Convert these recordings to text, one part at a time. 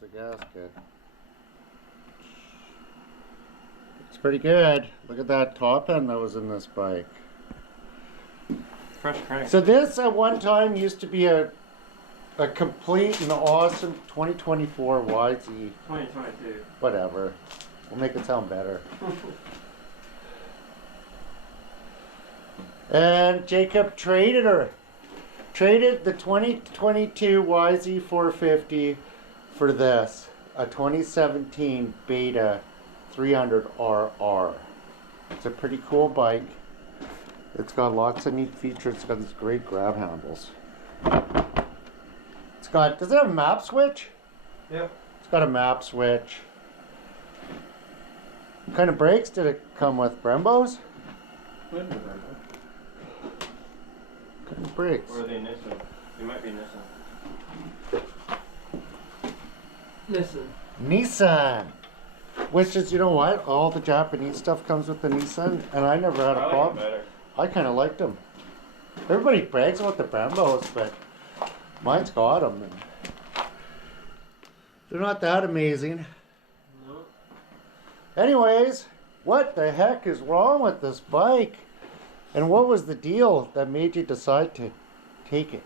the gasket. It's pretty good. Look at that top end that was in this bike. Fresh crank. So this at one time used to be a complete and awesome 2024 YZ. 2022. Whatever. We'll make it sound better. And Jacob traded the 2022 YZ450 for this, a 2017 Beta 300RR. It's a pretty cool bike. It's got lots of neat features. It's got these great grab handles. It's got, does it have a map switch? Yeah. It's got a map switch. What kind of brakes did it come with? Brembos? What Kind of brakes. Or are they Nissan? They might be Nissan. Nissan. Which is, you know what? All the Japanese stuff comes with the Nissan, and I never had a problem. Better. I kind of liked them. Everybody brags about the Brembos, but mine's got them. And they're not that amazing. No. Anyways, what the heck is wrong with this bike? And what was the deal that made you decide to take it?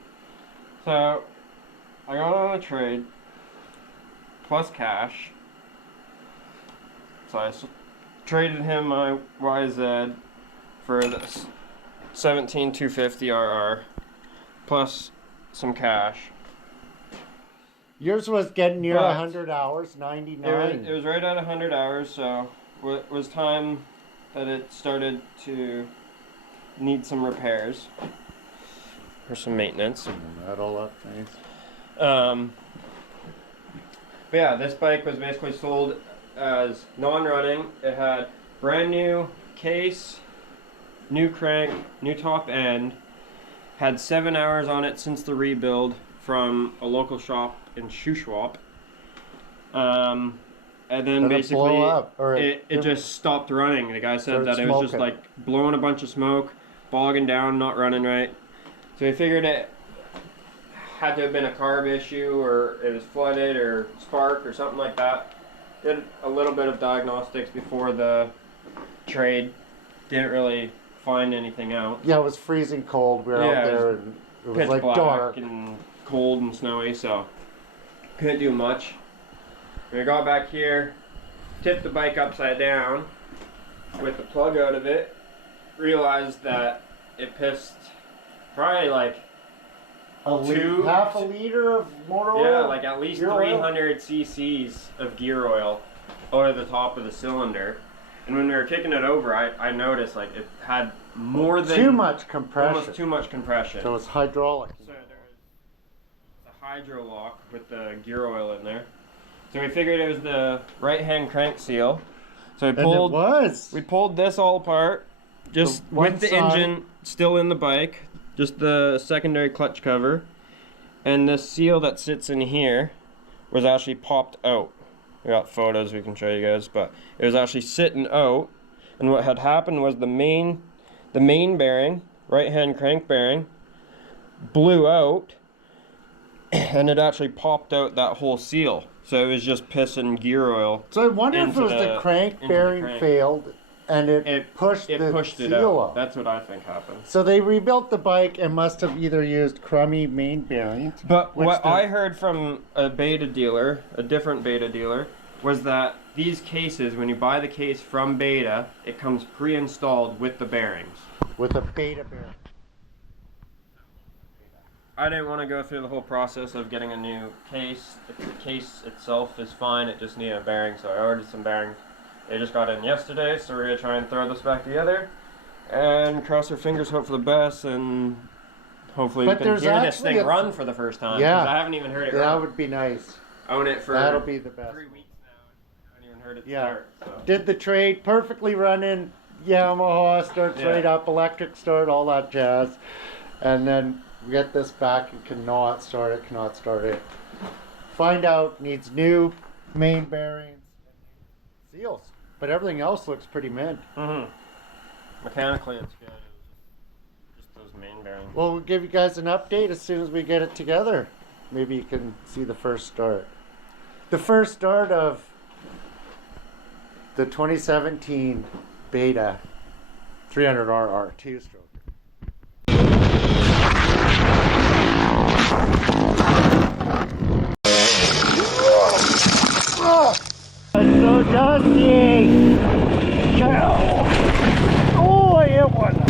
So, I got on a trade, plus cash. So I traded him my YZ for this 17250 RR, plus some cash. Yours was getting near But 100 hours, 99. It was right at 100 hours, so it was time that it started to need some repairs or some maintenance. That all up, thanks. But yeah, this bike was basically sold as non-running. It had brand new case, new crank, new top end, had 7 hours on it since the rebuild from a local shop in Shuswap. And then basically it just stopped running. The guy said that it was just like blowing a bunch of smoke, bogging down, not running right. So he figured it had to have been a carb issue, or it was flooded or spark or something like that. Did a little bit of diagnostics before the trade. Didn't really find anything out. Yeah, it was freezing cold. We were out there and it was like dark and cold and snowy, so couldn't do much. When I got back here, tipped the bike upside down with the plug out of it, realized that it pissed probably like half a liter of motor oil? Yeah, like at least 300 cc's of gear oil out of the top of the cylinder. And when we were kicking it over, I noticed like it had more than too much compression. Almost too much compression. So it's hydraulic. So there was a hydro lock with the gear oil in there. So we figured it was the right-hand crank seal. So we pulled this all apart, just with the engine still in the bike, just the secondary clutch cover, and the seal that sits in here was actually popped out. We got photos we can show you guys, but it was actually sitting out, and what had happened was the main bearing, right-hand crank bearing, blew out, and it actually popped out that whole seal. So it was just pissing gear oil. So I wonder if it was the crank bearing failed and it pushed the seal out. That's what I think happened. So they rebuilt the bike and must have either used crummy main bearings. But what I heard from a beta dealer, a different beta dealer, was that these cases, when you buy the case from Beta, it comes pre-installed with the bearings. With a Beta bearing. I didn't want to go through the whole process of getting a new case. If the case itself is fine, it just needed a bearing, so I ordered some bearings. They just got in yesterday, so we're going to try and throw this back together and cross our fingers, hope for the best, and hopefully we can hear this thing run for the first time. Yeah. I haven't even heard it run. That would be nice. Own it for That'll be the best. 3 weeks now. I haven't even heard it start. So. Did the trade, perfectly running, Yamaha, starts right up, electric start, all that jazz. And then we get this back and cannot start it. Find out, needs new main bearings, seals. But everything else looks pretty mint. Mechanically it's good. Just those main bearings. Well, we'll give you guys an update as soon as we get it together. Maybe you can see the first start. the first start of the 2017 Beta 300RR two-stroke. It's so dusty! Oh, I hit one!